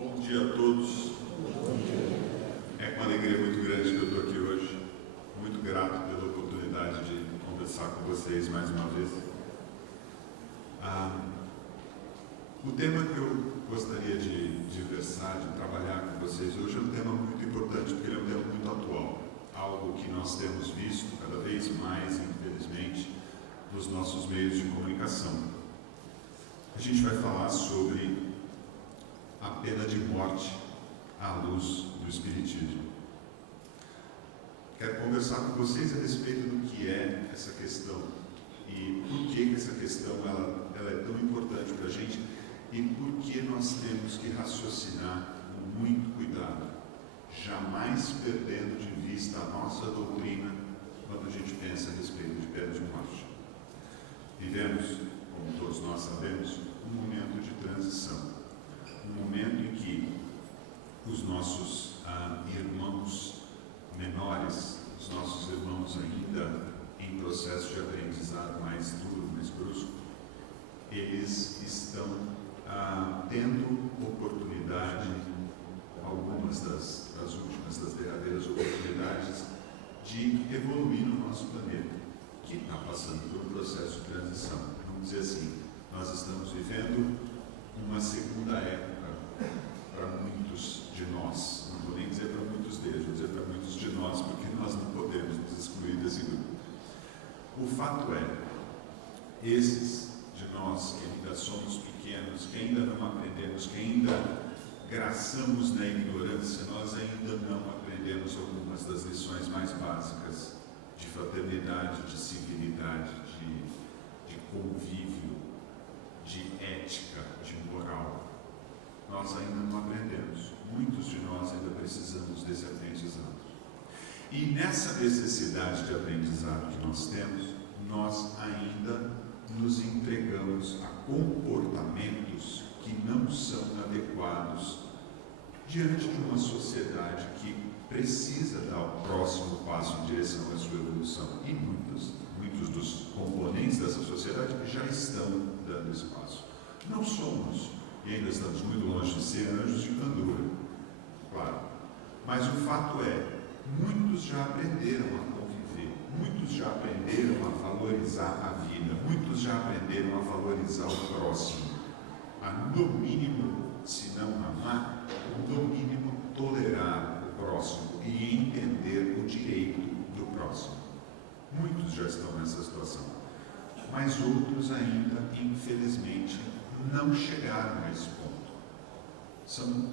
Bom dia a todos. É com alegria muito grande que eu estou aqui hoje. Muito grato pela oportunidade de conversar com vocês mais uma vez. O tema que eu gostaria de versar, de trabalhar com vocês hoje é um tema muito importante, porque ele é um tema muito atual. Algo que nós temos visto cada vez mais, infelizmente, nos nossos meios de comunicação. A gente vai falar sobre a pena de morte à luz do Espiritismo. Quero conversar com vocês a respeito do que é essa questão e por que essa questão ela é tão importante para a gente e por que nós temos que raciocinar com muito cuidado, jamais perdendo de vista a nossa doutrina quando a gente pensa a respeito de pena de morte. Vivemos, como todos nós sabemos, um momento de transição. Um momento em que os nossos irmãos menores, os nossos irmãos ainda em processo de aprendizado mais duro, mais brusco, eles estão tendo oportunidade, algumas das últimas, das derradeiras oportunidades, de evoluir no nosso planeta, que está passando por um processo de transição. Vamos dizer assim, nós estamos vivendo uma segunda época para muitos de nós, não vou nem dizer para muitos deles, vou dizer para muitos de nós, porque nós não podemos nos excluir desse grupo. O fato é, esses de nós que ainda somos pequenos, que ainda não aprendemos, que ainda graçamos na ignorância, nós ainda não aprendemos algumas das lições mais básicas de fraternidade, de civilidade, de convívio, de ética, de moral. Nós ainda não aprendemos. Muitos de nós ainda precisamos desse aprendizado. E nessa necessidade de aprendizado que nós temos, nós ainda nos entregamos a comportamentos que não são adequados diante de uma sociedade que precisa dar o próximo passo em direção à sua evolução. E muitos dos componentes dessa sociedade já estão dando esse passo. Não somos, e ainda estamos muito longe de ser, anjos de candura, claro. Mas o fato é, muitos já aprenderam a conviver, muitos já aprenderam a valorizar a vida, muitos já aprenderam a valorizar o próximo, a no mínimo, se não amar, no mínimo tolerar o próximo e entender o direito do próximo. Muitos já estão nessa situação, mas outros ainda, infelizmente, não chegaram a esse ponto. São,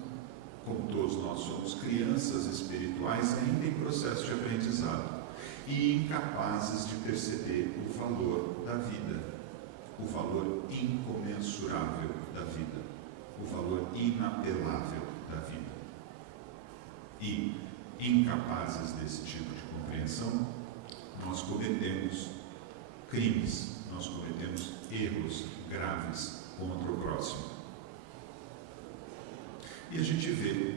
como todos nós somos, crianças espirituais ainda em processo de aprendizado e incapazes de perceber o valor da vida, o valor incomensurável da vida, o valor inapelável da vida. E, incapazes desse tipo de compreensão, nós cometemos crimes, nós cometemos erros graves contra o próximo. E a gente vê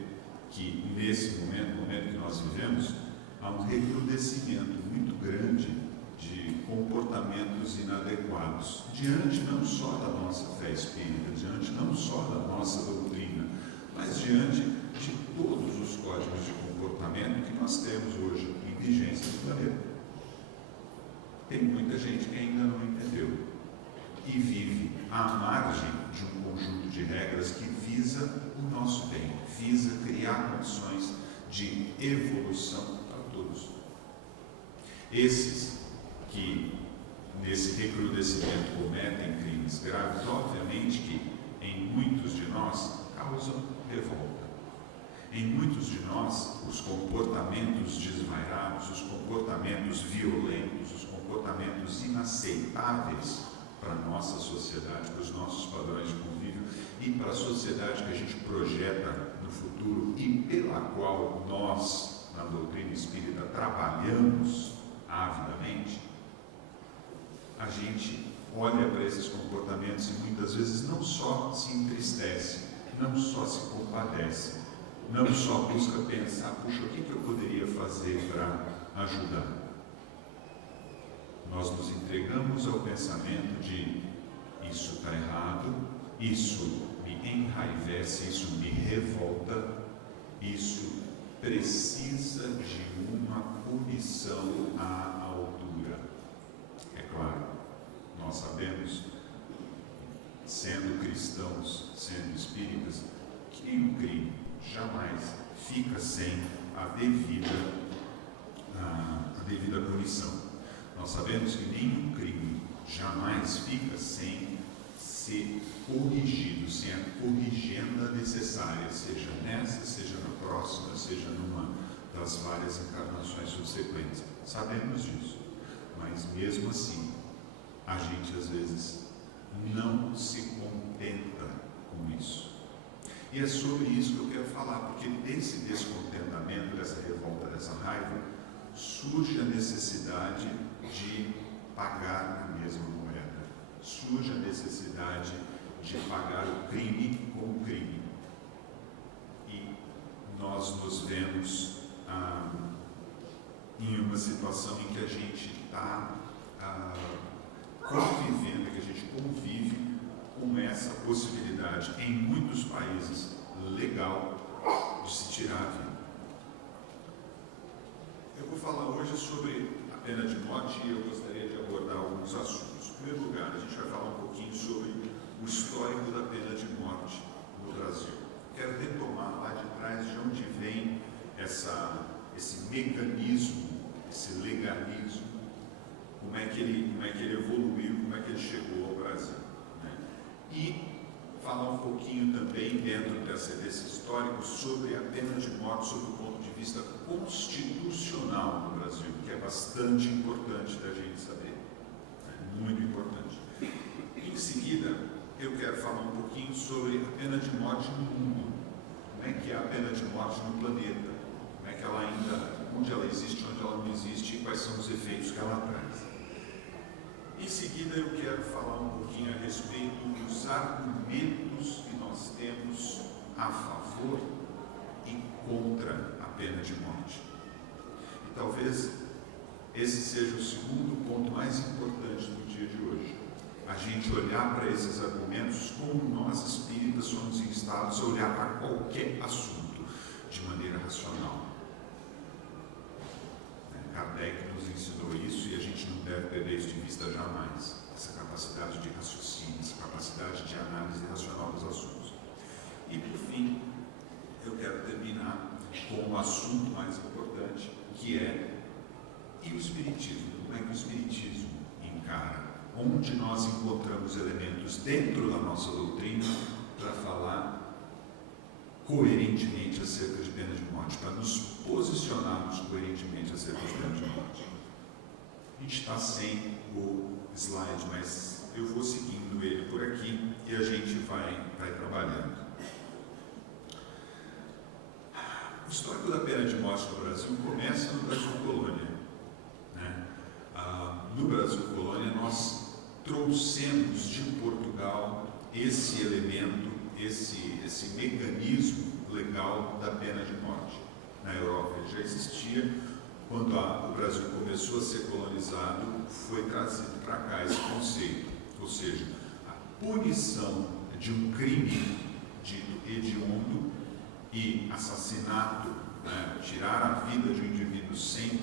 que nesse momento, no momento que nós vivemos, há um recrudescimento muito grande de comportamentos inadequados, diante não só da nossa fé espírita, diante não só da nossa doutrina, mas diante de todos os códigos de comportamento que nós temos hoje em vigência no planeta. Tem muita gente que ainda não entendeu e vive à margem de um conjunto de regras que visa o nosso bem, visa criar condições de evolução para todos. Esses que, nesse recrudescimento, cometem crimes graves, obviamente que em muitos de nós causam revolta. Em muitos de nós, os comportamentos desvairados, os comportamentos violentos, os comportamentos inaceitáveis para a nossa sociedade, para os nossos padrões de convívio e para a sociedade que a gente projeta no futuro e pela qual nós, na doutrina espírita, trabalhamos avidamente, a gente olha para esses comportamentos e muitas vezes não só se entristece, não só se compadece, não só busca pensar, puxa, o que eu poderia fazer para ajudar? Nós nos entregamos ao pensamento de isso está errado, isso me enraivece, isso me revolta, isso precisa de uma punição à altura. É claro, nós sabemos, sendo cristãos, sendo espíritas, que nenhum crime jamais fica sem a devida punição. Nós sabemos que nenhum crime jamais fica sem ser corrigido, sem a corrigenda necessária, seja nessa, seja na próxima, seja numa das várias encarnações subsequentes. Sabemos disso, mas mesmo assim, a gente às vezes não se contenta com isso. E é sobre isso que eu quero falar, porque desse descontentamento, dessa revolta, dessa raiva, surge a necessidade de pagar a mesma moeda. Surge a necessidade de pagar o crime com o crime. E nós nos vemos em uma situação em que a gente está convivendo, que a gente convive com essa possibilidade, em muitos países, legal, de se tirar a vida. Eu vou falar hoje sobre a pena de morte e eu gostaria de abordar alguns assuntos. Em primeiro lugar, a gente vai falar um pouquinho sobre o histórico da pena de morte no Brasil. Quero retomar lá de trás de onde vem esse mecanismo, esse legalismo, como é que ele evoluiu, como é que ele chegou ao Brasil. Né? E falar um pouquinho também, dentro desse histórico, sobre a pena de morte, sob o ponto de vista constitucional no Brasil, que é bastante importante da gente saber. Muito importante. Em seguida, eu quero falar um pouquinho sobre a pena de morte no mundo. Como é que é a pena de morte no planeta? Como é que ela ainda, onde ela existe, onde ela não existe, e quais são os efeitos que ela traz. Em seguida, eu quero falar um pouquinho a respeito dos argumentos que nós temos a favor e contra a pena de morte. E talvez esse seja o segundo ponto mais importante do dia de hoje. A gente olhar para esses argumentos como nós espíritas somos instados a olhar para qualquer assunto de maneira racional. Kardec nos ensinou isso e a gente não deve perder isso de vista jamais. Essa capacidade de raciocínio, essa capacidade de análise racional dos assuntos. E por fim, eu quero terminar com o assunto mais importante, que é e o Espiritismo. Como é que o Espiritismo encara? Onde nós encontramos elementos dentro da nossa doutrina para falar coerentemente acerca de pena de morte, para nos posicionarmos coerentemente acerca de pena de morte. A gente está sem o slide, mas eu vou seguindo ele por aqui e a gente vai trabalhando. O histórico da pena de morte no Brasil começa no Brasil Colônia. Né? No Brasil Colônia, nós trouxemos de Portugal esse elemento, esse mecanismo legal da pena de morte. Na Europa ele já existia. Quando o Brasil começou a ser colonizado, foi trazido para cá esse conceito. Ou seja, a punição de um crime dito hediondo e assassinato, né, tirar a vida de um indivíduo sem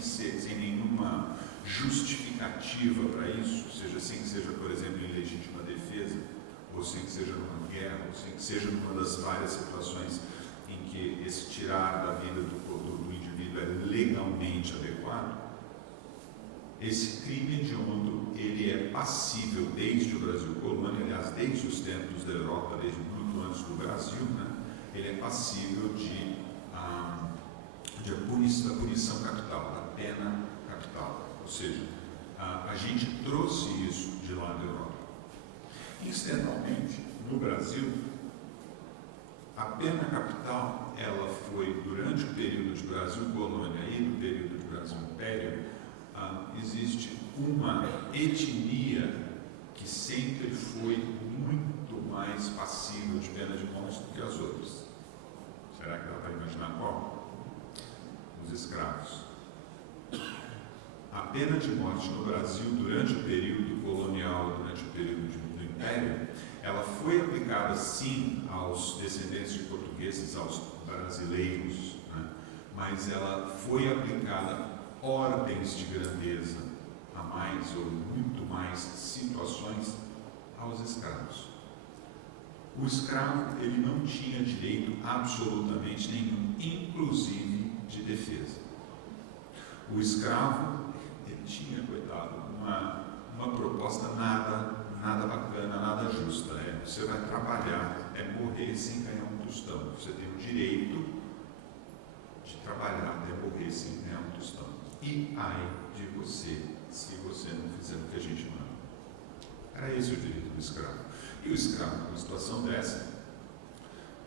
nenhuma justificativa para isso, ou seja, sem que seja, por exemplo, em legítima defesa, ou sem que seja numa guerra, ou sem que seja numa das várias situações em que esse tirar da vida do indivíduo é legalmente adequado, esse crime hediondo, ele é passível desde o Brasil colônia, aliás, desde os tempos da Europa, desde muito antes do Brasil, né? Ele é passível da punição capital, da pena capital. Ou seja, a gente trouxe isso de lá da Europa. Incidentalmente, no Brasil, a pena capital, ela foi, durante o período de Brasil colônia e no período de Brasil império, existe uma etnia que sempre foi muito mais passível de pena de morte do que as outras. Será que dá para imaginar qual? Os escravos. A pena de morte no Brasil, durante o período colonial, durante o período do Império, Ela foi aplicada, sim, aos descendentes de portugueses, aos brasileiros, né? Mas ela foi aplicada ordens de grandeza, a mais ou muito mais situações, aos escravos. O escravo, ele não tinha direito absolutamente nenhum, inclusive de defesa. O escravo, ele tinha, coitado, uma proposta nada bacana, nada justa. Você vai trabalhar, morrer sem ganhar um tostão. Você tem o direito de trabalhar até morrer sem ganhar um tostão. E ai de você, se você não fizer o que a gente manda. Era esse o direito do escravo. E o escravo, numa situação dessa,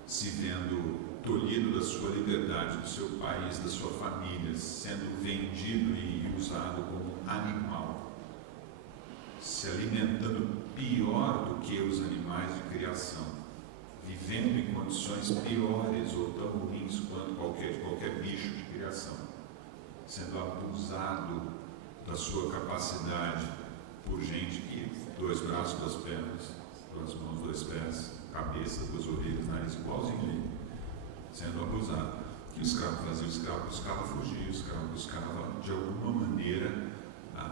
se vendo tolhido da sua liberdade, do seu país, da sua família, sendo vendido e usado como animal, se alimentando pior do que os animais de criação, vivendo em condições piores ou tão ruins quanto qualquer bicho de criação, sendo abusado da sua capacidade por gente que 2 braços, 2 pernas, 2 mãos, 2 pés, cabeça, 2 orelhas, nariz, igualzinho ali, sendo abusado. O que o escravo fazia? O escravo buscava fugir, o escravo buscava de alguma maneira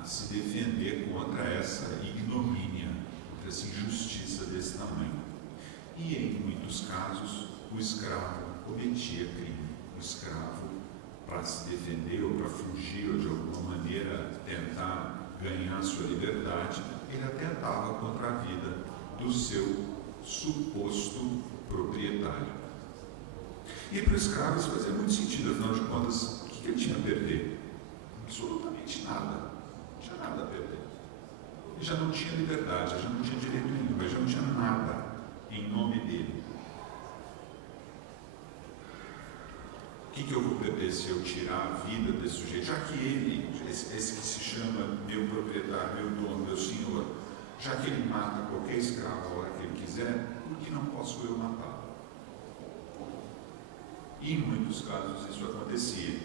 se defender contra essa ignomínia, contra essa injustiça desse tamanho. E em muitos casos o escravo cometia crime. O escravo, para se defender ou para fugir ou de alguma maneira tentar ganhar sua liberdade, ele atentava contra a vida do seu suposto proprietário. E para o escravo isso fazia muito sentido, afinal de contas, o que ele tinha a perder? Absolutamente nada. Não tinha nada a perder. Ele já não tinha liberdade, já não tinha direito nenhum, ele já não tinha nada em nome dele. O que eu vou perder se eu tirar a vida desse sujeito? Já que ele, esse que se chama meu proprietário, meu dono, meu senhor, já que ele mata qualquer escravo a hora que ele quiser, por que não posso eu matá-lo? E em muitos casos isso acontecia.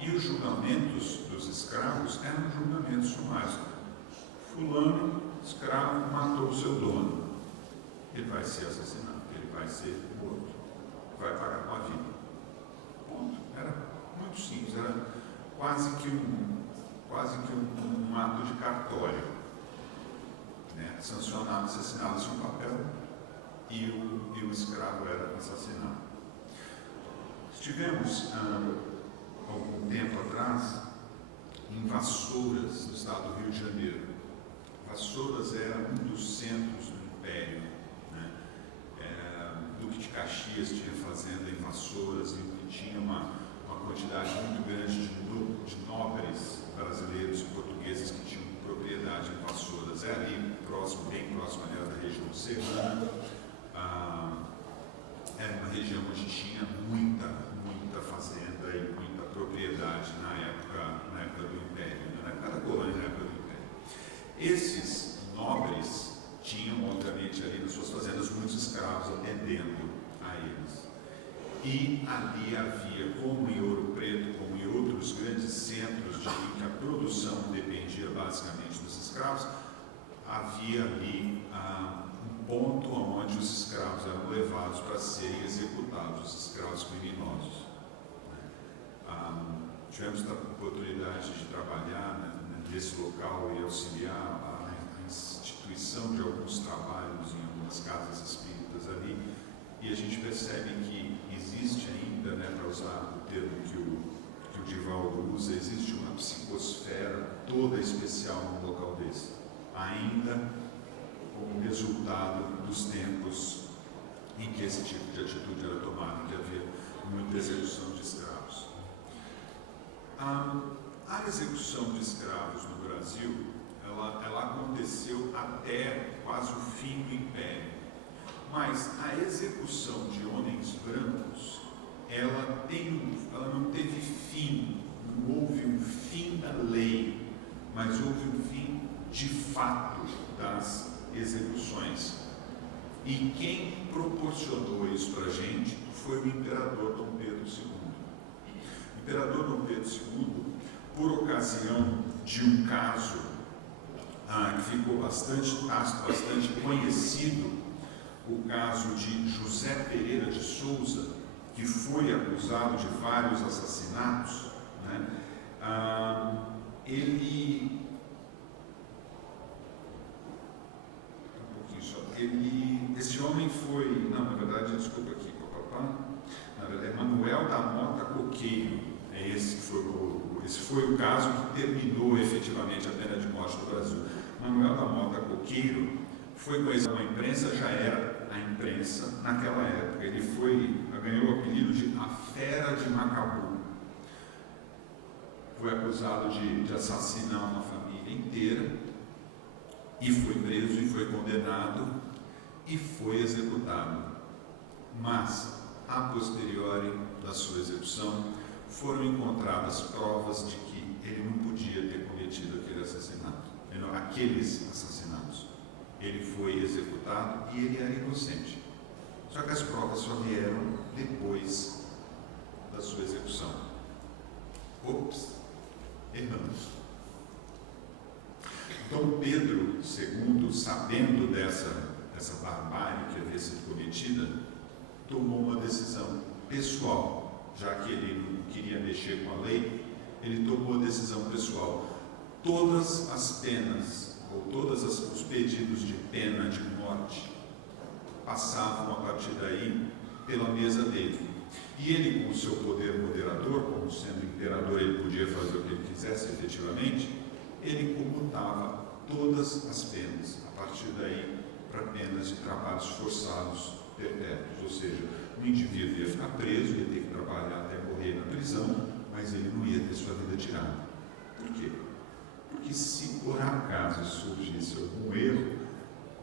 E os julgamentos dos escravos eram julgamentos sumários. Fulano, escravo, matou o seu dono. Ele vai ser assassinado, ele vai ser morto, vai pagar com a vida. Ponto. Era muito simples, era quase que um ato de cartório. Né? Sancionado, assassinado-se um papel e o escravo era assassinado. Estivemos, algum tempo atrás, em Vassouras, no estado do Rio de Janeiro. Vassouras era um dos centros do Império. Né? Duque de Caxias tinha fazenda em Vassouras e tinha uma quantidade muito grande de nobres brasileiros e portugueses que tinham propriedade em Vassouras. É ali, bem próximo da região serrana. Era uma região onde tinha muita fazenda e muita propriedade na época do Império, na época da colônia, na época do Império. Esses nobres tinham, obviamente, ali nas suas fazendas muitos escravos atendendo a eles. E ali havia, como em Ouro Preto, como em outros grandes centros em que a produção dependia basicamente dos escravos, havia ali um ponto onde os escravos eram levados para serem executados, os escravos criminosos. Tivemos a oportunidade de trabalhar nesse local e auxiliar a instituição de alguns trabalhos em algumas casas espíritas ali, e a gente percebe que existe ainda, para usar o termo que o Divaldo usa, existe uma psicosfera toda especial num local desse, ainda como resultado dos tempos em que esse tipo de atitude era tomada, de haver muita execução de escravos. A execução de escravos no Brasil, ela aconteceu até quase o fim do Império. Mas a execução de homens brancos, ela não teve fim, não houve um fim da lei, mas houve um fim de fato das execuções. E quem proporcionou isso para a gente foi o imperador Dom Pedro II. O imperador Dom Pedro II, por ocasião de um caso que ficou bastante conhecido, o caso de José Pereira de Souza, que foi acusado de vários assassinatos, né? Esse homem foi, não, na verdade, desculpa aqui, na verdade, Manuel da Mota Coqueiro, esse foi o caso que terminou efetivamente a pena de morte no Brasil. Manuel da Mota Coqueiro foi conhecido na imprensa, já era a imprensa naquela época. Ele ganhou o apelido de A Fera de Macabu. Foi acusado de assassinar uma família inteira e foi preso e foi condenado e foi executado. Mas, a posteriori da sua execução, foram encontradas provas de que ele não podia ter cometido aqueles assassinatos. Ele foi executado e ele era inocente. Só que as provas só vieram depois da sua execução. Erramos. Dom Pedro II, sabendo dessa barbárie que havia sido cometida, tomou uma decisão pessoal, já que ele não queria mexer com a lei, ele tomou a decisão pessoal. Todas as penas, ou todos os pedidos de pena de morte, passavam a partir daí pela mesa dele. E ele, com o seu poder moderador, como sendo imperador, ele podia fazer o que ele quisesse efetivamente, ele comutava todas as penas, a partir daí, para penas de trabalhos forçados perpétuos. Ou seja, o indivíduo ia ficar preso, ia ter que trabalhar até morrer na prisão, mas ele não ia ter sua vida tirada. Por quê? Porque se por acaso surgisse algum erro,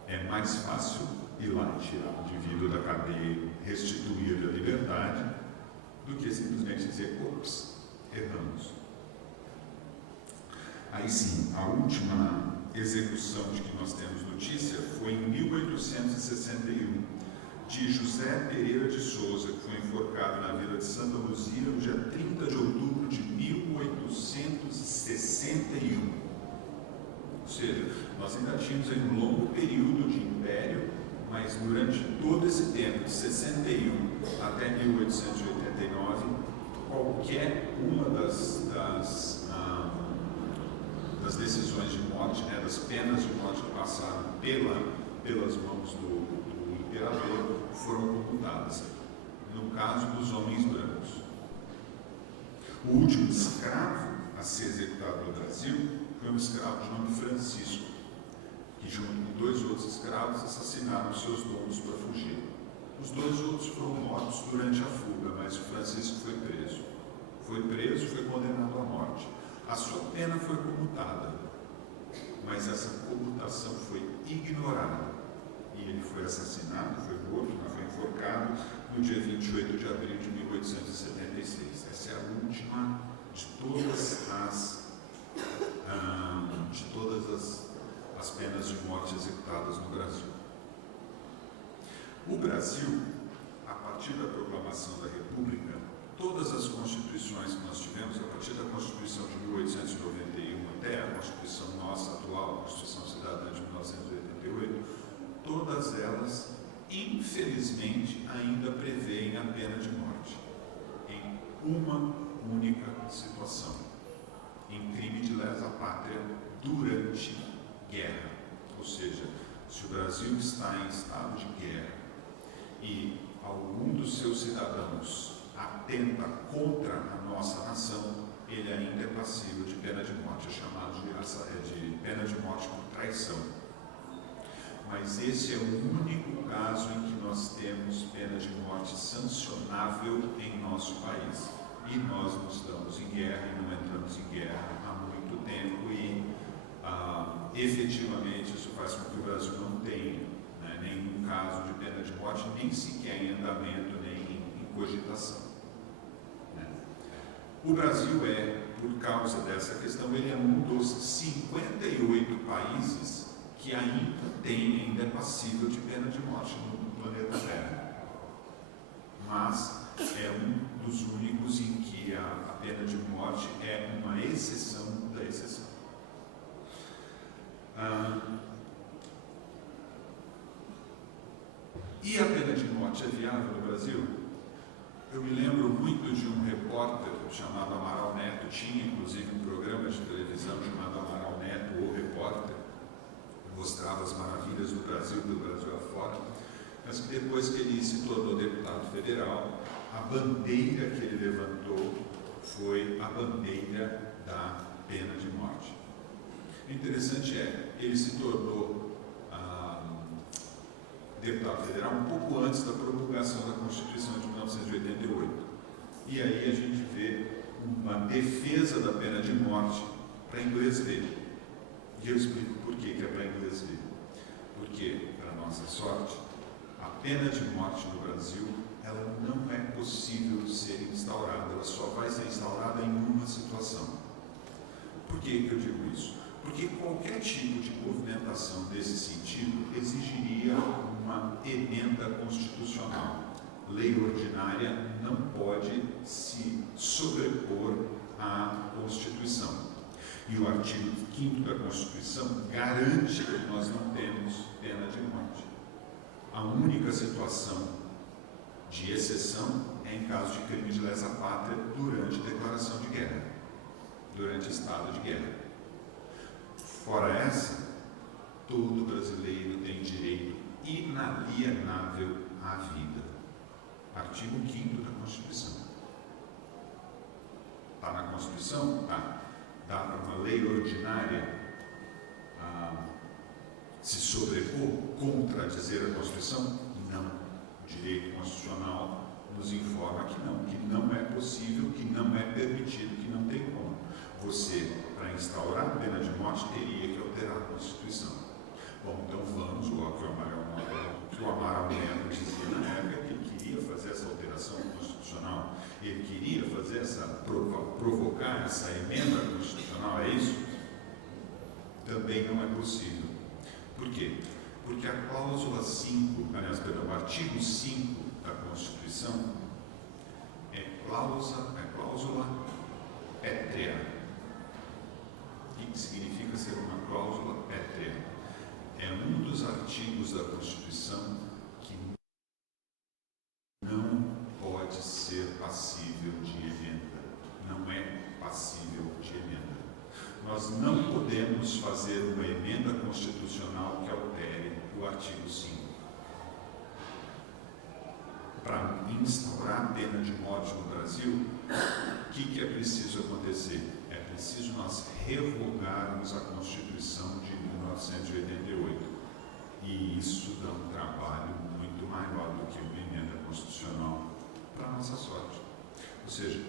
é mais fácil ir lá e tirar o indivíduo da cadeia, restituir-lhe a liberdade, do que simplesmente dizer, erramos. Aí sim, a última execução de que nós temos notícia foi em 1861, de José Pereira de Souza, que foi enforcado na vila de Santa Luzia no dia 30 de outubro de 1861. Ou seja, nós ainda tínhamos aí um longo período de império, mas durante todo esse tempo, de 61 até 1889, qualquer uma das decisões de morte, das penas de morte que passaram pelas mãos do imperador, foram computadas. No caso dos homens brancos. O último escravo a ser executado no Brasil foi um escravo de nome Francisco, que junto com 2 outros escravos assassinaram seus donos para fugir. Os 2 outros foram mortos durante a fuga, mas o Francisco foi preso. Foi condenado à morte. A sua pena foi comutada, mas essa comutação foi ignorada. E ele foi assassinado, foi morto, foi enforcado no dia 28 de abril de 1876. Essa é a última de todas as penas de morte executadas no Brasil. O Brasil, a partir da proclamação da República, todas as constituições que nós tivemos, a partir da Constituição de 1891 até a Constituição nossa atual, a Constituição Cidadã de 1988, todas elas, infelizmente, ainda prevêem a pena de morte em uma única situação, em crime de lesa pátria durante guerra. Ou seja, se o Brasil está em estado de guerra e algum dos seus cidadãos atenta contra a nossa nação, ele ainda é passível de pena de morte, é chamado de pena de morte por traição. Mas esse é o único caso em que nós temos pena de morte sancionável em nosso país. E nós não estamos em guerra e não entramos em guerra há muito tempo e efetivamente isso faz com que o Brasil não tenha nenhum caso de pena de morte, nem sequer em andamento, nem em cogitação. O Brasil por causa dessa questão, ele é um dos 58 países que ainda é passível de pena de morte no planeta Terra. Mas é um dos únicos em que a pena de morte é uma exceção da exceção. morte é viável no Brasil? Eu me lembro muito de um repórter chamado Amaral Neto, tinha inclusive um programa de televisão chamado Amaral Neto, o Repórter, que mostrava as maravilhas do Brasil afora, mas que depois que ele se tornou deputado federal, a bandeira que ele levantou foi a bandeira da pena de morte. O interessante ele se tornou deputado federal um pouco antes da promulgação da Constituição de 1988. E aí a gente vê uma defesa da pena de morte para inglês ver. E eu explico por que é para inglês ver. Porque, para nossa sorte, a pena de morte no Brasil, ela não é possível ser instaurada, ela só vai ser instaurada em uma situação. Por que eu digo isso? Porque qualquer tipo de movimentação desse sentido exigiria uma emenda constitucional. Lei ordinária não pode se sobrepor à Constituição. E o artigo 5º da Constituição garante que nós não temos pena de morte. A única situação de exceção é em caso de crime de lesa pátria durante declaração de guerra, durante estado de guerra. Fora essa, todo brasileiro tem direito inalienável à vida. Artigo 5º da Constituição. Está na Constituição? Tá. Dá para uma lei ordinária se sobrepor, contradizer a Constituição? Não. O direito constitucional nos informa que não é possível, que não é permitido, que não tem como. Você, para instaurar a pena de morte, teria que alterar a Constituição. Bom, então vamos, o que o Amaral Neto dizia na época, que ele queria fazer essa alteração constitucional, ele queria fazer provocar essa emenda constitucional, é isso? Também não é possível. Por quê? Porque a cláusula 5, o artigo 5 da Constituição é cláusula pétrea. O que significa ser uma cláusula pétrea? É um dos artigos da Constituição que não pode ser passível de emenda. Não é passível de emenda. Nós não podemos fazer uma emenda constitucional que altere o artigo 5. Para instaurar a pena de morte no Brasil, o que é preciso acontecer? É preciso nós revogarmos a Constituição de 1988. E isso dá um trabalho muito maior do que uma emenda constitucional para a nossa sorte. Ou seja,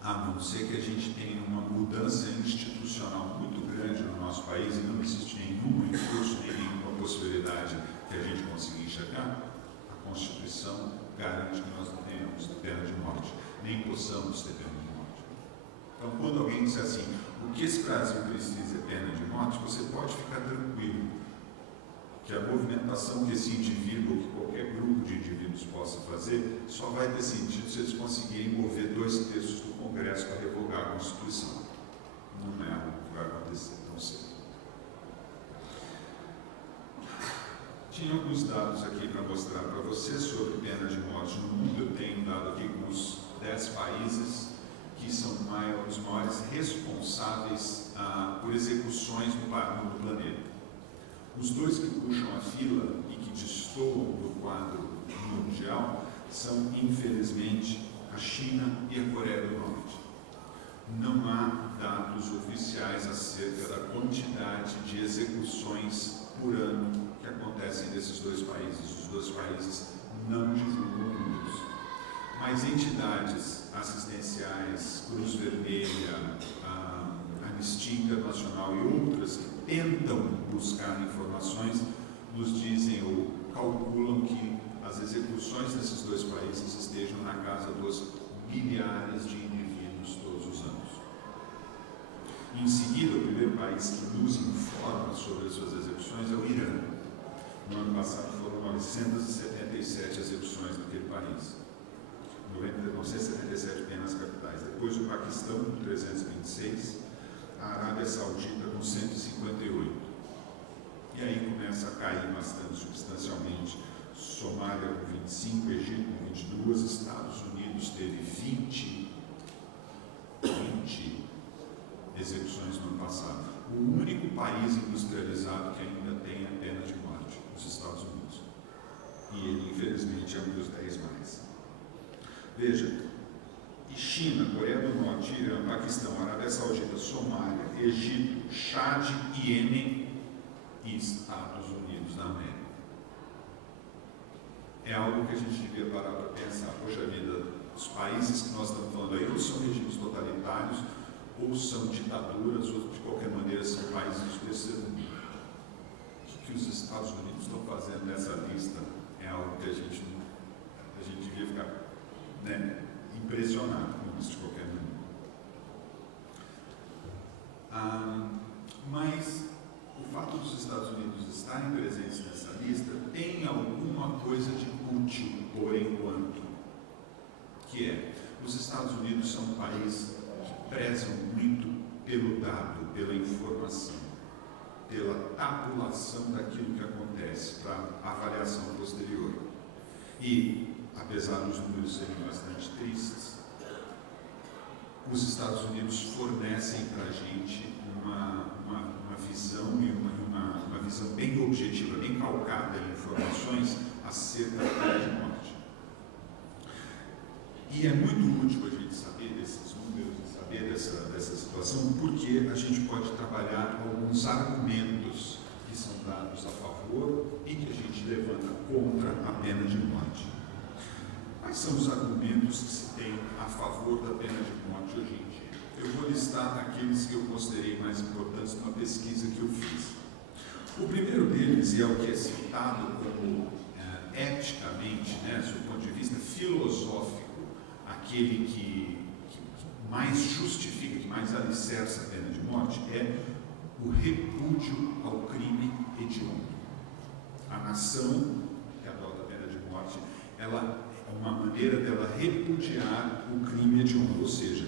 a não ser que a gente tenha uma mudança institucional muito grande no nosso país e não existe nenhum recurso, nem nenhuma possibilidade que a gente consiga enxergar, a Constituição garante que nós não tenhamos pena de morte, nem possamos ter pena de morte. Então, quando alguém diz assim, o que esse Brasil precisa é pena de morte, você pode ficar tranquilo que a movimentação que esse indivíduo, ou que qualquer grupo de indivíduos possa fazer, só vai ter sentido se eles conseguirem mover 2/3 do Congresso para revogar a Constituição. Não é algo que vai acontecer tão cedo. Tinha alguns dados aqui para mostrar para você sobre pena de morte no mundo. Eu tenho dado aqui com os 10 países que são os maiores responsáveis por execuções no planeta. Os dois que puxam a fila e que destoam do quadro mundial são, infelizmente, a China e a Coreia do Norte. Não há dados oficiais acerca da quantidade de execuções por ano que acontecem nesses dois países. Os dois países não divulgam números. Mas entidades assistenciais, Cruz Vermelha, Anistia Internacional e outras que tentam buscar informações, nos dizem ou calculam que as execuções nesses dois países estejam na casa dos milhares de indivíduos todos os anos. Em seguida, o primeiro país que nos informa sobre as suas execuções é o Irã. No ano passado foram 977 execuções naquele país. 977 penas capitais. Depois o Paquistão, com 326, a Arábia Saudita com 158. E aí começa a cair bastante substancialmente Somália com 25, Egito com 22, Estados Unidos teve 20 execuções no ano passado. O único país industrializado que ainda tem a pena de morte, os Estados Unidos. E ele, infelizmente, é um dos 10 mais. Veja, e China, Coreia do Norte, Irã, Paquistão, Arábia Saudita, Somália, Egito, Chad, Iêmen e Estados Unidos da América. É algo que a gente devia parar para pensar. Poxa vida, os países que nós estamos falando aí ou são regimes totalitários, ou são ditaduras, ou de qualquer maneira são países do terceiro mundo. O que os Estados Unidos estão fazendo nessa lista é algo que a gente devia ficar, né, impressionado com isso de qualquer maneira. Mas o fato dos Estados Unidos estarem presentes nessa lista tem alguma coisa de útil por enquanto, que é, os Estados Unidos são um país que prezam muito pelo dado, pela informação, pela tabulação daquilo que acontece, para avaliação posterior. E, apesar dos números serem bastante tristes, os Estados Unidos fornecem para a gente uma visão e uma visão bem objetiva, bem calcada em informações acerca da pena de morte. E é muito útil a gente saber desses números, saber dessa situação, porque a gente pode trabalhar alguns argumentos que são dados a favor e que a gente levanta contra a pena de morte. Quais são os argumentos que se tem a favor da pena de morte hoje em dia? Eu vou listar aqueles que eu considerei mais importantes numa pesquisa que eu fiz. O primeiro deles, e é o que é citado como eticamente, né, do ponto de vista filosófico, aquele que mais justifica, que mais alicerça a pena de morte, é o repúdio ao crime hediondo. A nação que adota a pena de morte, ela é uma maneira dela repudiar o crime hediondo, ou seja,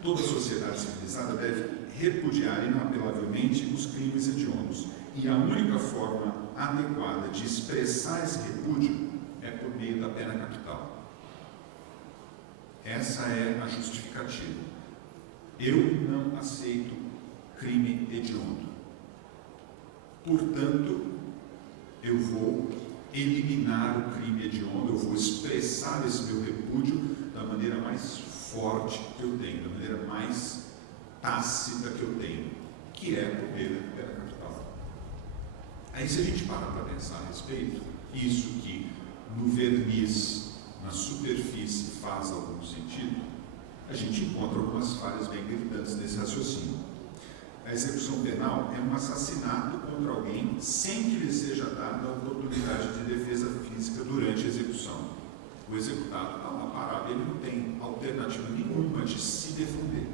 toda sociedade civilizada deve repudiar inapelavelmente os crimes hediondos. E a única forma adequada de expressar esse repúdio é por meio da pena capital. Essa é a justificativa. Eu não aceito crime hediondo. Portanto, eu vou eliminar o crime hediondo, eu vou expressar esse meu repúdio da maneira mais forte que eu tenho, da maneira mais tácita que eu tenho, que é por meio da pena capital. Aí, se a gente para para pensar a respeito, isso que no verniz, na superfície, faz algum sentido, a gente encontra algumas falhas bem gritantes nesse raciocínio. A execução penal é um assassinato contra alguém sem que lhe seja dada a oportunidade de defesa física durante a execução. O executado está lá parado, ele não tem alternativa nenhuma de se defender.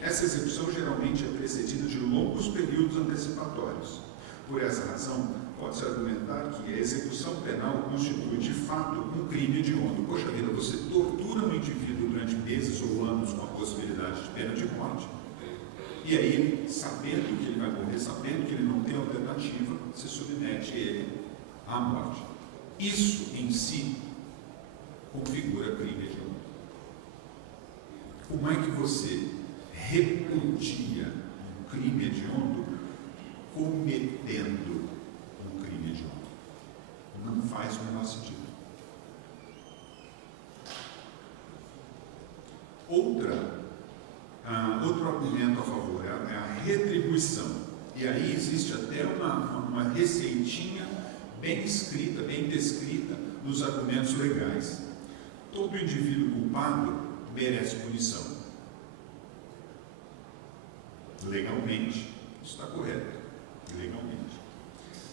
Essa execução geralmente é precedida de longos períodos antecipatórios. Por essa razão, pode-se argumentar que a execução penal constitui de fato um crime hediondo. Poxa vida, você tortura um indivíduo durante meses ou anos com a possibilidade de pena de morte. E aí, ele, sabendo que ele vai morrer, sabendo que ele não tem alternativa, se submete ele à morte. Isso em si configura crime hediondo. Como é que você repudia um crime hediondo cometendo um crime hediondo? Não faz o menor sentido. Outro argumento a favor é a retribuição. E aí existe até uma receitinha bem escrita, bem descrita nos argumentos legais. Todo indivíduo culpado merece punição. Legalmente, isso está correto. Legalmente.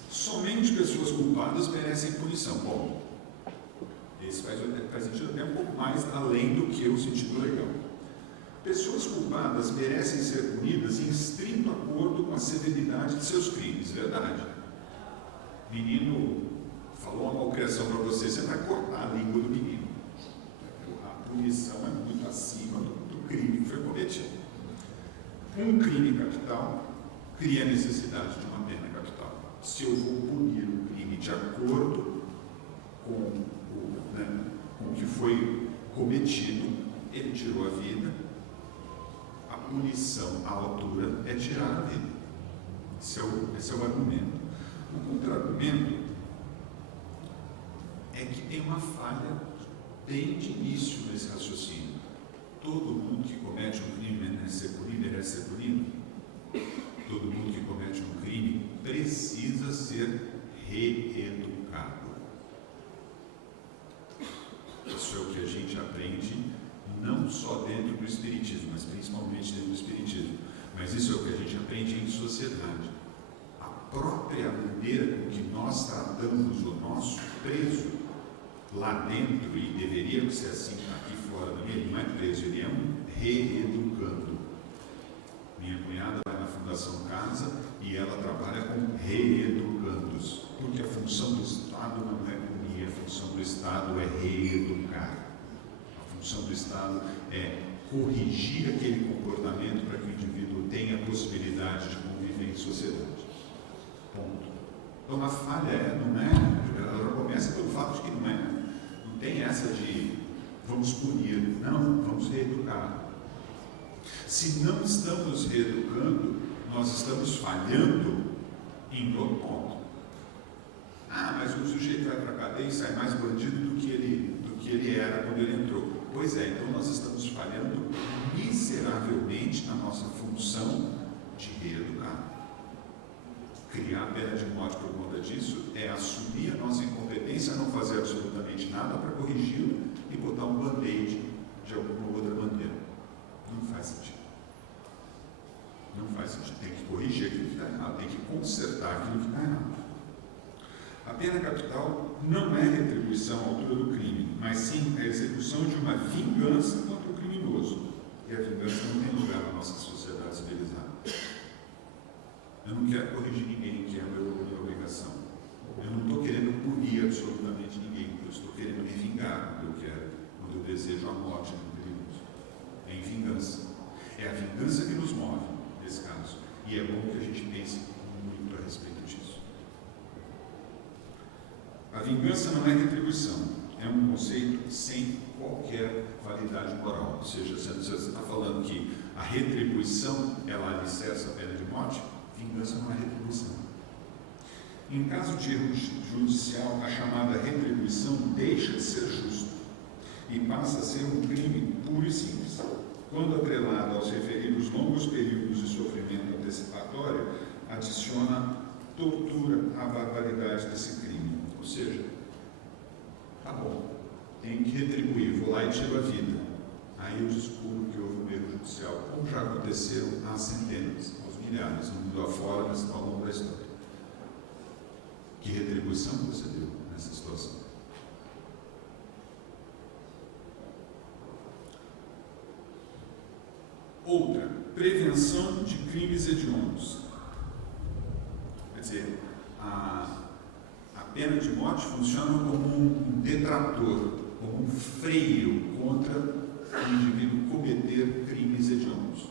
Somente pessoas culpadas merecem punição. Bom, esse faz sentido até um pouco mais além do que o sentido legal. Pessoas culpadas merecem ser punidas em estrito acordo com a severidade de seus crimes. Verdade. Menino falou uma malcriação para você, você vai cortar a língua do menino. A punição é muito acima do crime que foi cometido. Um crime capital cria a necessidade de uma pena capital. Se eu vou punir o crime de acordo com o que foi cometido, ele tirou a vida, a punição à altura é tirar a vida. Esse é o argumento. O contra-argumento é que tem uma falha bem de início nesse raciocínio. Todo mundo que comete um crime merece ser punido. Todo mundo que comete um crime precisa ser reeducado. Isso é o que a gente aprende, não só dentro do Espiritismo, mas principalmente dentro do Espiritismo. Mas isso é o que a gente aprende em sociedade. A própria maneira com que nós tratamos o nosso preso lá dentro, e deveria ser assim aqui fora também, ele não é preso, ele é um reeducando. Minha cunhada vai na Fundação Casa e ela trabalha com reeducandos, porque a função do Estado não é punir, a função do Estado é reeducar. A função do Estado é corrigir aquele comportamento para que o indivíduo tenha a possibilidade de conviver em sociedade. Ponto. Então a falha ela começa pelo fato de que não tem essa de vamos punir, não, vamos reeducar. Se não estamos reeducando, nós estamos falhando em outro ponto. Mas o sujeito vai para a cadeia e sai mais bandido do que ele era quando ele entrou. Pois é, então nós estamos falhando miseravelmente na nossa função de reeducar. Criar a pena de morte por conta disso é assumir a nossa incompetência, não fazer absolutamente nada para corrigi-lo e botar um band-aid de alguma outra maneira. Não faz sentido. Não faz sentido. Tem que corrigir aquilo que está errado, tem que consertar aquilo que está errado. A pena capital não é retribuição à altura do crime, mas sim a execução de uma vingança contra o criminoso. E a vingança não tem lugar na nossa sociedade civilizada. Eu não quero corrigir ninguém que é a minha obrigação. Eu não estou querendo punir absolutamente ninguém. Eu estou querendo me vingar quando eu quero, quando eu desejo a morte do criminoso. É em vingança. É a vingança que nos move, nesse caso. E é bom que a gente pense muito a respeito disso. A vingança não é retribuição. É um conceito sem qualquer validade moral. Ou seja, se você está falando que a retribuição ela alicerça a pena de morte, vingança não é retribuição. Em caso de erro judicial, a chamada retribuição deixa de ser justo e passa a ser um crime puro e simples. Quando atrelada aos referidos longos períodos de sofrimento antecipatório, adiciona tortura à barbaridade desse crime. Ou seja, tá bom, tenho que retribuir, vou lá e tiro a vida. Aí eu descubro que houve um erro judicial, como já aconteceu há centenas, aos milhares, no mundo afora, mas ao longo da história. Que retribuição você deu nessa situação? Outra, prevenção de crimes hediondos. Quer dizer, a pena de morte funciona como um detrator, como um freio contra o indivíduo cometer crimes hediondos.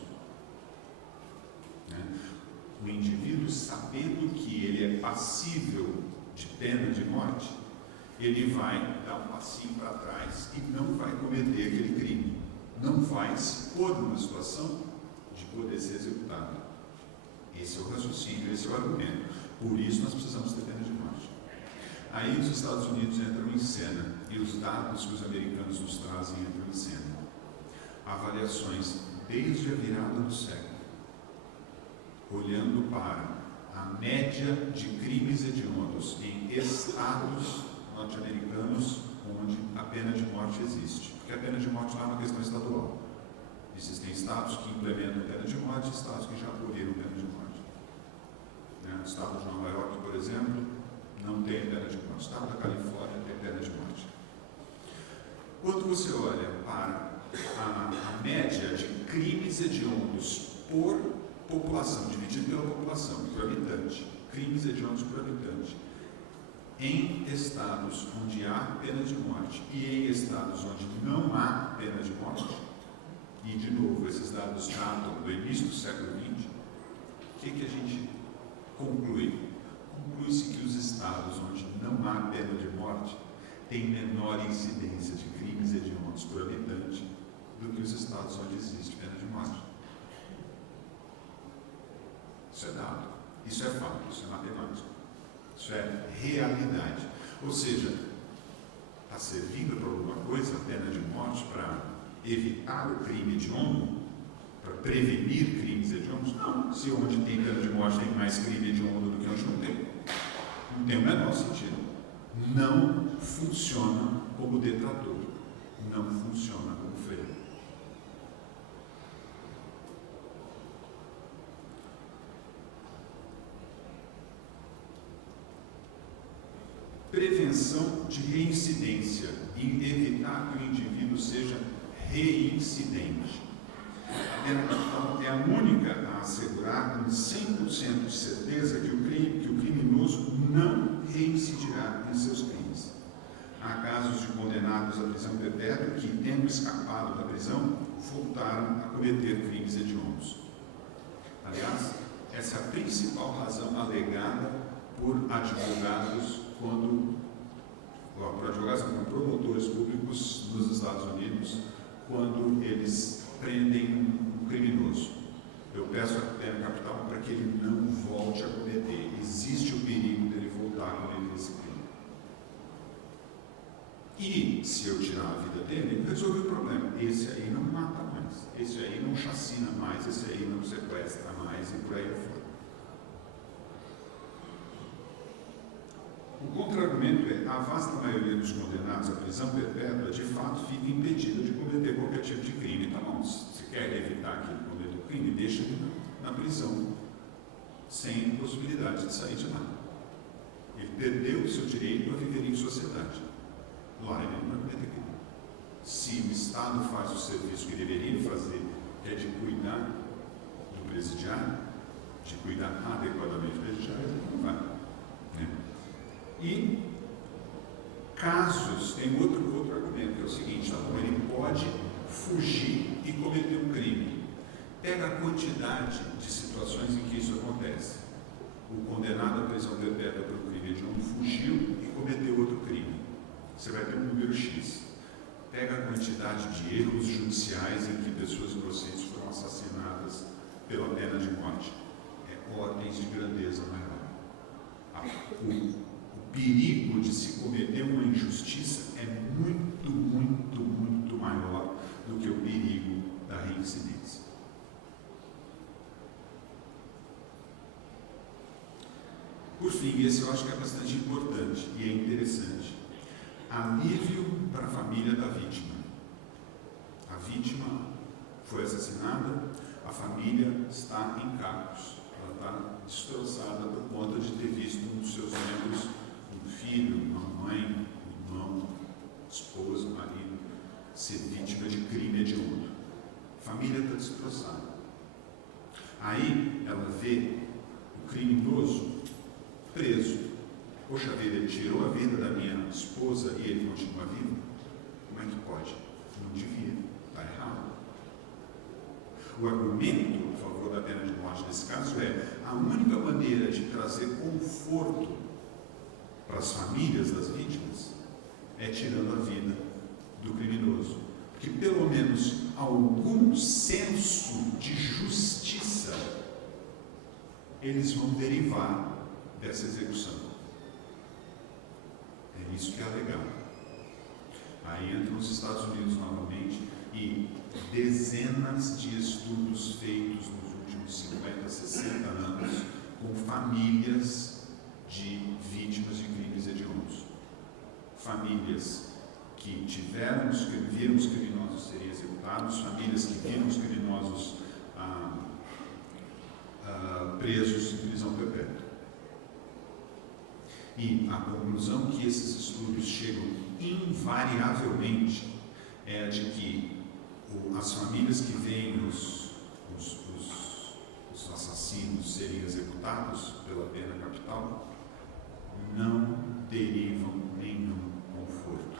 O indivíduo, sabendo que ele é passível de pena de morte, ele vai dar um passinho para trás e não vai cometer aquele crime. Não vai se pôr numa situação de poder ser executado. Esse é o raciocínio, esse é o argumento. Por isso nós precisamos ter pena de morte. Aí os Estados Unidos entram em cena e os dados que os americanos nos trazem entram em cena. Avaliações desde a virada do século, olhando para a média de crimes hediondos em estados norte-americanos onde a pena de morte existe. Porque a pena de morte lá é uma questão estadual. Existem estados que implementam a pena de morte e estados que já aboliram a pena de morte. O estado de Nova York, por exemplo, não tem pena de morte. O estado da Califórnia tem pena de morte. Quando você olha para a média de crimes hediondos por população, dividido pela população, por habitante, crimes hediondos por habitante, em estados onde há pena de morte e em estados onde não há pena de morte, e de novo, esses dados datam do início do século XX, o que a gente conclui? Conclui-se que os estados onde não há pena de morte têm menor incidência de crimes hediondos por habitante do que os estados onde existe pena de morte. Isso é dado, isso é fato, isso é matemática, isso é realidade. Ou seja, está servindo para alguma coisa a pena de morte para evitar o crime hediondo? Para prevenir crimes hediondos? Não. Se onde tem pena de morte tem mais crime hediondo do que onde não tem. Não tem o menor sentido. Não funciona como detrator. Não funciona como freio. Prevenção de reincidência e evitar que o indivíduo seja reincidente. A pena capital é a única a assegurar com 100% de certeza que o criminoso não reincidirá em seus crimes. Há casos de condenados à prisão perpétua que, tendo escapado da prisão, voltaram a cometer crimes hediondos. Aliás, essa é a principal razão alegada por advogados por promotores públicos nos Estados Unidos, quando eles prendem um criminoso. Eu peço a pena capital para que ele não volte a cometer. Existe o perigo dele voltar a cometer esse crime. E, se eu tirar a vida dele, eu resolvi o problema. Esse aí não mata mais, esse aí não chacina mais, esse aí não sequestra mais e por aí fora. O contra-argumento é: a vasta maioria dos condenados à prisão perpétua de fato fica impedida de cometer qualquer tipo de crime. Tá bom, se quer evitar que ele cometa o crime, deixa ele na prisão, sem possibilidade de sair de lá. Ele perdeu o seu direito a viver em sociedade. Lá ele não vai cometer crime. Se o Estado faz o serviço que deveria fazer, que é de cuidar do presidiário, de cuidar adequadamente do presidiário, ele não vai. Né? E casos, tem outro argumento, que é o seguinte: tá bom, ele pode fugir e cometer um crime. Pega a quantidade de situações em que isso acontece. O condenado à prisão perpétua pelo crime hediondo fugiu e cometeu outro crime. Você vai ter um número X. Pega a quantidade de erros judiciais em que pessoas inocentes foram assassinadas pela pena de morte. É ordens de grandeza maior. O perigo de se cometer uma injustiça é muito, muito, muito maior do que o perigo da reincidência. Por fim, esse eu acho que é bastante importante e é interessante: alívio para a família da vítima. A vítima foi assassinada, a família está em cacos, ela está destroçada por conta de ter visto um dos seus membros, um filho, uma mãe, um irmão, esposa, marido, ser vítima de crime hediondo. A família está destroçada. Aí ela vê o criminoso preso. Poxa vida, ele tirou a vida da minha esposa e ele continua vivo? Como é que pode? Não devia, está errado. O argumento a favor da pena de morte nesse caso é: a única maneira de trazer conforto para as famílias das vítimas é tirando a vida do criminoso. Que pelo menos algum senso de justiça eles vão derivar dessa execução. É isso que é legal. Aí entram os Estados Unidos novamente e dezenas de estudos feitos nos últimos 50, 60 anos com famílias de vítimas de crimes hediondos. Famílias que viram os criminosos serem executados, famílias que viram os criminosos presos em prisão perpétua. E a conclusão que esses estudos chegam invariavelmente é a de que as famílias que veem os assassinos serem executados pela pena capital não derivam nenhum conforto.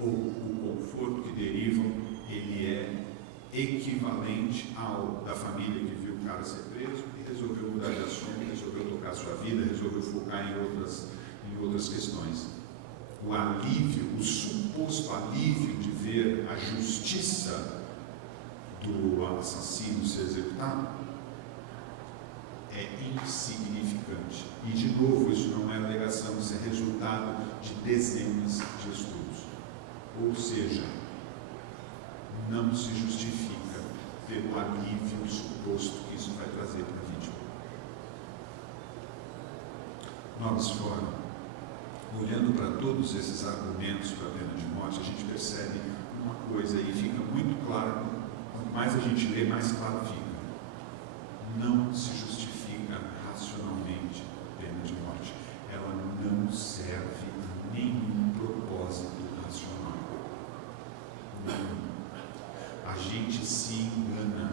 Ou o conforto que derivam, ele é equivalente ao da família que viu o cara ser preso e resolveu mudar de assunto, resolveu tocar sua vida, resolveu focar em outras questões. o alívio, o suposto alívio de ver a justiça do assassino ser executado, é insignificante. E, de novo, isso não é alegação, isso é resultado de dezenas de estudos. Ou seja, não se justifica pelo alívio suposto que isso vai trazer para a vítima. Nós, fora, olhando para todos esses argumentos para a pena de morte, a gente percebe uma coisa e fica muito claro, quanto mais a gente lê, mais claro fica. Não se justifica racionalmente a pena de morte. Ela não serve a nenhum propósito racional. Não. A gente se engana,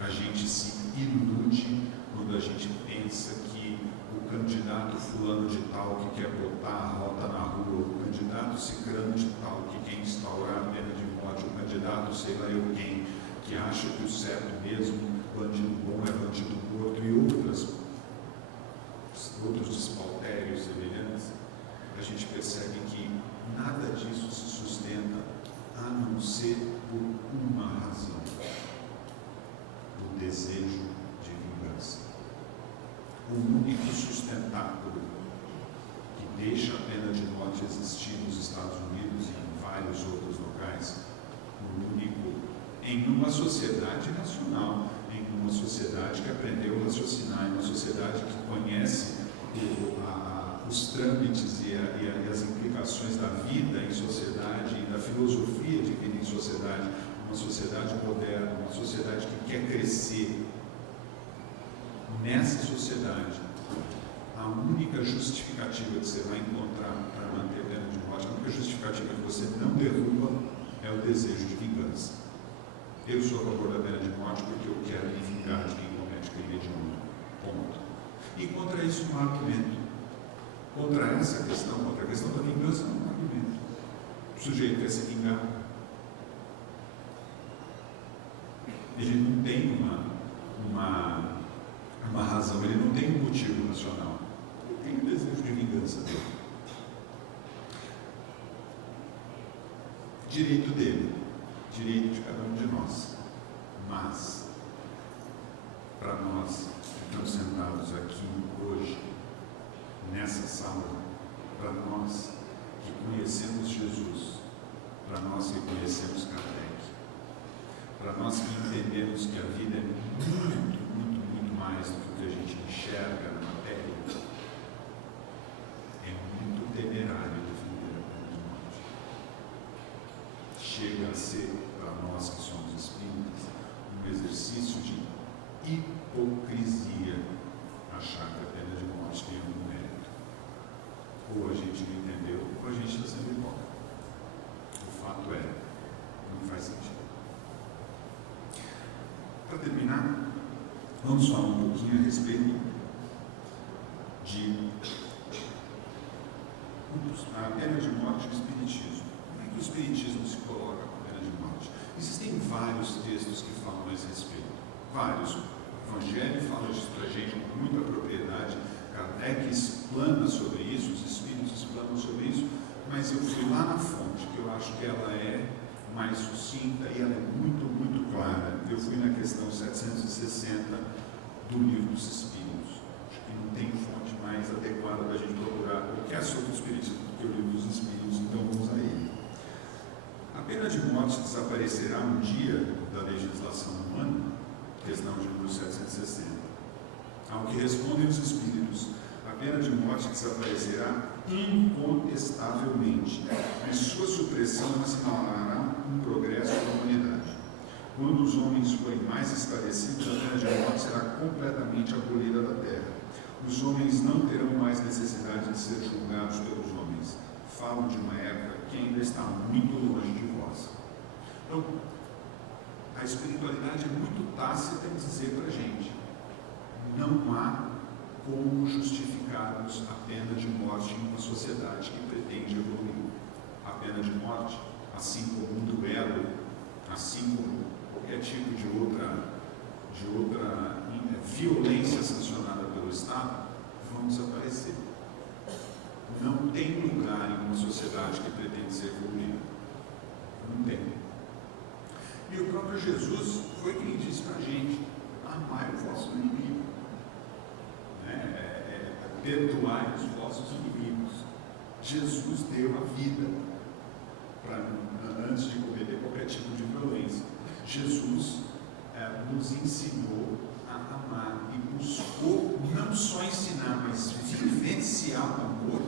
a gente se ilude quando a gente pensa que o candidato fulano de tal que quer botar a rota na rua, o candidato cicrano de tal que quer instaurar a pena de morte, o candidato sei lá eu quem, que acha que o certo mesmo, bandido bom é bandido morto e outros despautérios semelhantes, a gente percebe que nada disso se sustenta a não ser por uma razão: o desejo de vingança. O único sustentáculo que deixa a pena de morte existir nos Estados Unidos e em vários outros locais, o único, em uma sociedade nacional, em uma sociedade que aprendeu a raciocinar, em uma sociedade que conhece os trâmites e as implicações da vida em sociedade e da filosofia de vida em sociedade, uma sociedade moderna, uma sociedade que quer crescer. Nessa sociedade, a única justificativa que você vai encontrar para manter a pena de morte, a única justificativa que você não derruba é o desejo de vingança. Eu sou a favor da pena de morte porque eu quero me vingar de quem comete crime hediondo. Ponto. E contra isso não há argumento. Contra essa questão, contra a questão da vingança, não há argumento. O sujeito quer se vingar. Ele não tem uma razão, ele não tem um motivo racional. Ele tem um desejo de vingança dele. Direito dele, direito de cada um de nós. Mas, para nós que estamos sentados aqui hoje, nessa sala, para nós que conhecemos Jesus, para nós que conhecemos Kardec, para nós que entendemos que a vida é muito, muito, muito mais do que o que a gente enxerga na matéria, é muito temerário defender a pena de morte. Chega a ser, para nós que somos espíritas, um exercício de hipocrisia achar que a pena de morte tem algum mérito. Ou a gente não entendeu, ou a gente está sendo hipócrita. O fato é, não faz sentido. Para terminar, vamos falar um pouquinho a respeito de a pena de morte e o Espiritismo. Como é que o Espiritismo se coloca com a pena de morte? Existem vários textos que falam a esse respeito. Vários. O Evangelho fala disso para a gente com muita propriedade. Kardec explana sobre isso, os Espíritos explanam sobre isso, mas eu fui lá na fonte, que eu acho que ela é mais sucinta e ela é muito, muito clara. Eu fui na questão 760 do Livro dos Espíritos. Acho que não tem fonte mais adequada para a gente procurar qualquer sobre o Espiritismo do que o Livro dos Espíritos, então vamos a ele. A pena de morte desaparecerá um dia da legislação humana? Questão de número 760. Ao que respondem os Espíritos, a pena de morte desaparecerá incontestavelmente, e sua supressão assinalará um progresso da humanidade. Quando os homens forem mais esclarecidos, a pena de morte será completamente abolida da terra. Os homens não terão mais necessidade de ser julgados pelos homens. Falam de uma época que ainda está muito longe de vós. Então, a espiritualidade é muito tácita em dizer para a gente: não há como justificarmos a pena de morte em uma sociedade que pretende evoluir. A pena de morte, assim como um duelo, assim como qualquer tipo de outra violência sancionada pelo Estado, vão desaparecer. não tem lugar em uma sociedade que pretende ser evoluída. Não tem. E o próprio Jesus foi quem disse para a gente: amai o vosso inimigo, perdoai os vossos inimigos. Jesus deu a vida antes de cometer qualquer tipo de violência. Jesus nos ensinou a amar e buscou não só ensinar, mas vivenciar o amor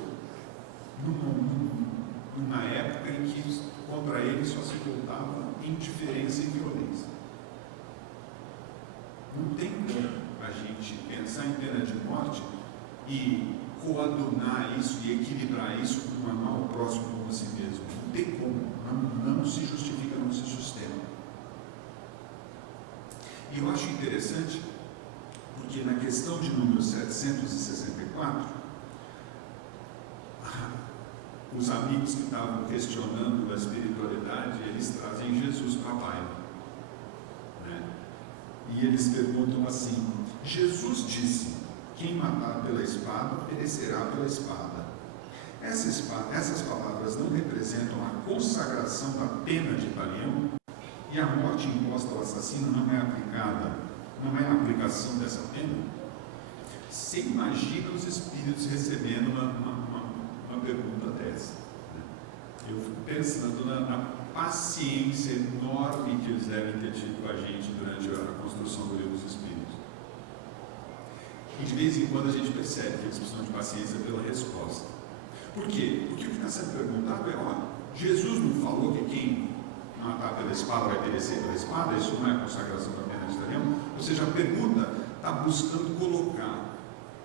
numa época em que contra ele só se voltava indiferença e violência. Não tem como a gente pensar em pena de morte e coadunar isso e equilibrar isso com amar o próximo como a si mesmo. Não tem como. Não se justifica, não se sustenta. E eu acho interessante, porque na questão de número 764, os amigos que estavam questionando a espiritualidade, eles trazem Jesus para a baila, E eles perguntam assim: Jesus disse: quem matar pela espada, perecerá pela espada. Essas palavras não representam a consagração da pena de talião? E a morte imposta ao assassino não é a aplicação dessa pena? Você imagina os espíritos recebendo uma pergunta dessa? Eu fico pensando na paciência enorme que eles devem ter tido com a gente durante a construção do Livro dos Espíritos. E de vez em quando a gente percebe que eles precisam de paciência pela resposta. Por quê? Porque o que está sendo perguntado é: Jesus não falou que quem matar pela espada vai perecer pela espada? Isso não é a consagração da pena de talião? Ou seja, a pergunta está buscando colocar,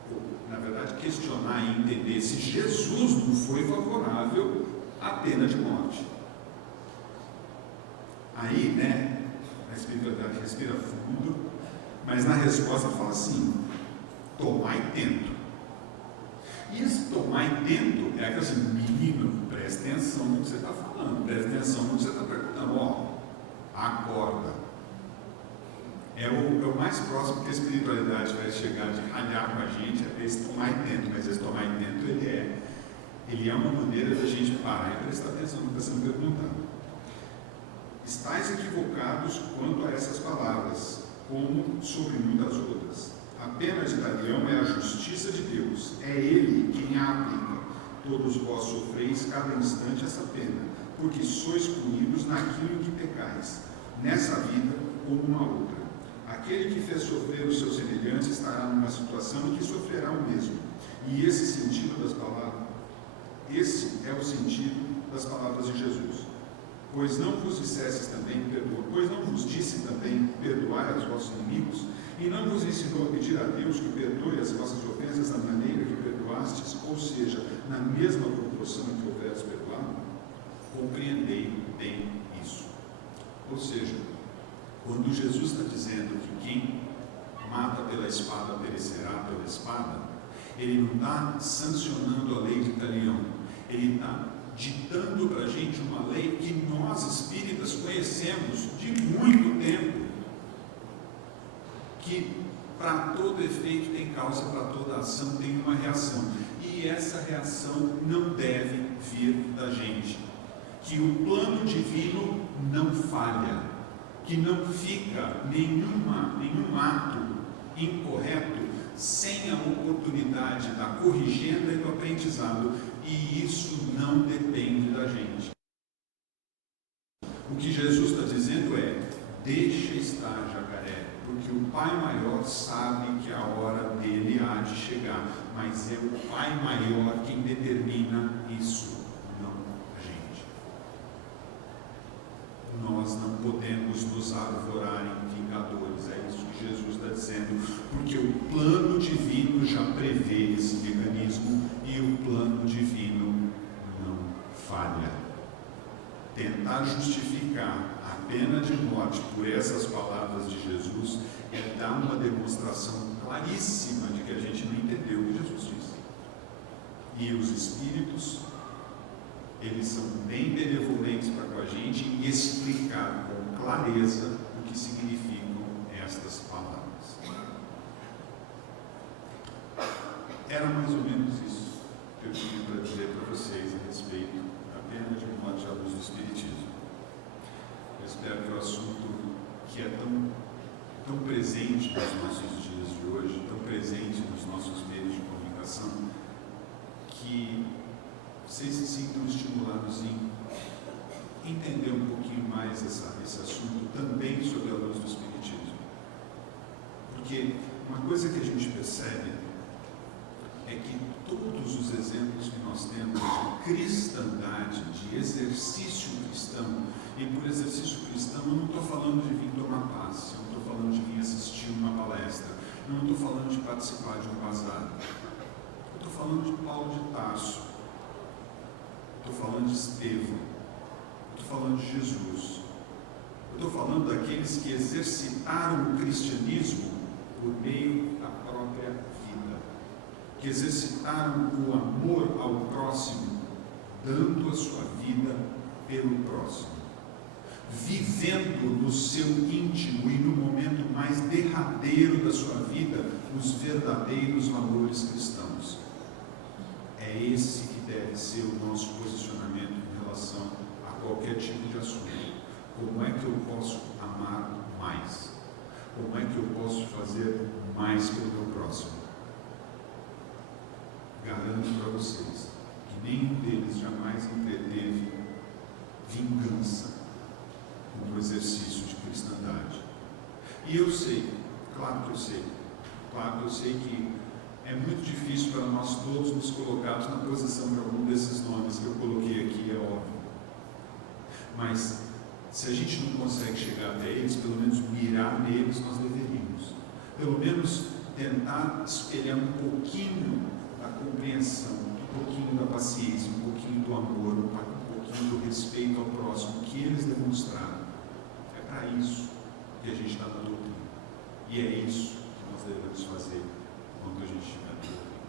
ou, na verdade, questionar e entender se Jesus não foi favorável à pena de morte. Aí, a espiritualidade respira fundo, mas na resposta fala assim: tomai tento. E esse tomai tento é aquele assim: menino, presta atenção no que você está falando, presta atenção no que você está perguntando, acorda. É o mais próximo que a espiritualidade vai chegar de ralhar com a gente, é esse tomai tento, mas esse tomai tento, ele é uma maneira da gente parar e prestar atenção no que está sendo perguntado. Estais equivocados quanto a essas palavras, como sobre muitas outras. A pena de talião é a justiça de Deus, é Ele quem a aplica. Todos vós sofreis cada instante essa pena, porque sois punidos naquilo que pecais, nessa vida ou numa outra. Aquele que fez sofrer os seus semelhantes estará numa situação em que sofrerá o mesmo. E esse é o sentido das palavras de Jesus. Pois não vos disse também, perdoai aos vossos inimigos, e não vos ensinou a pedir a Deus que perdoe as vossas ofensas da maneira que perdoastes, ou seja, na mesma proporção em que houveres perdoado? Compreendei bem isso. Ou seja, quando Jesus está dizendo que quem mata pela espada perecerá pela espada, ele não está sancionando a lei de talião, ele está ditando para a gente uma lei que nós espíritas conhecemos de muito tempo, que para todo efeito tem causa, para toda ação tem uma reação, e essa reação não deve vir da gente, que o plano divino não falha, que não fica nenhum ato incorreto sem a oportunidade da corrigenda e do aprendizado, e isso não depende da gente. O que Jesus está dizendo é: deixa estar, jacaré, porque o Pai Maior sabe que a hora dele há de chegar, mas é o Pai Maior quem determina isso, não a gente. Nós não podemos nos arvorar em vingadores, é isso que Jesus está dizendo, porque o plano divino já prevê esse mecanismo e o plano divino não falha. Tentar justificar a pena de morte por essas palavras de Jesus é dar uma demonstração claríssima de que a gente não entendeu o que Jesus disse. E os espíritos, eles são bem benevolentes para com a gente em explicar com clareza o que significam estas palavras. Era mais ou menos isso. que eu tinha para dizer para vocês a respeito apenas de um modo de luz do Espiritismo. Eu espero que o assunto que é tão presente nos nossos dias de hoje, tão presente nos nossos meios de comunicação, que vocês se sintam estimulados em entender um pouquinho mais esse assunto também sobre a luz do Espiritismo. Porque uma coisa que a gente percebe é que todos os exemplos que nós temos de cristandade, de exercício cristão, e por exercício cristão eu não estou falando de vir tomar passe, eu não estou falando de vir assistir uma palestra, eu não estou falando de participar de um bazar, eu estou falando de Paulo de Tarso, estou falando de Estevão, estou falando de Jesus, eu estou falando daqueles que exercitaram o cristianismo por meio da própria vida, que exercitaram o amor ao próximo, dando a sua vida pelo próximo, vivendo no seu íntimo e no momento mais derradeiro da sua vida os verdadeiros valores cristãos. É esse que deve ser o nosso posicionamento em relação a qualquer tipo de assunto. Como é que eu posso amar mais? Como é que eu posso fazer mais pelo meu próximo? Garanto para vocês que nenhum deles jamais entreteve vingança como exercício de cristandade. E eu sei, claro que eu sei que é muito difícil para nós todos nos colocarmos na posição de algum desses nomes que eu coloquei aqui, é óbvio. Mas se a gente não consegue chegar até eles, pelo menos mirar neles nós deveríamos. Pelo menos tentar espelhar um pouquinho da compreensão, um pouquinho da paciência, um pouquinho do amor, um pouquinho do respeito ao próximo que eles demonstraram. É para isso que a gente está na doutrina. E é isso que nós devemos fazer quando a gente estiver na doutrina.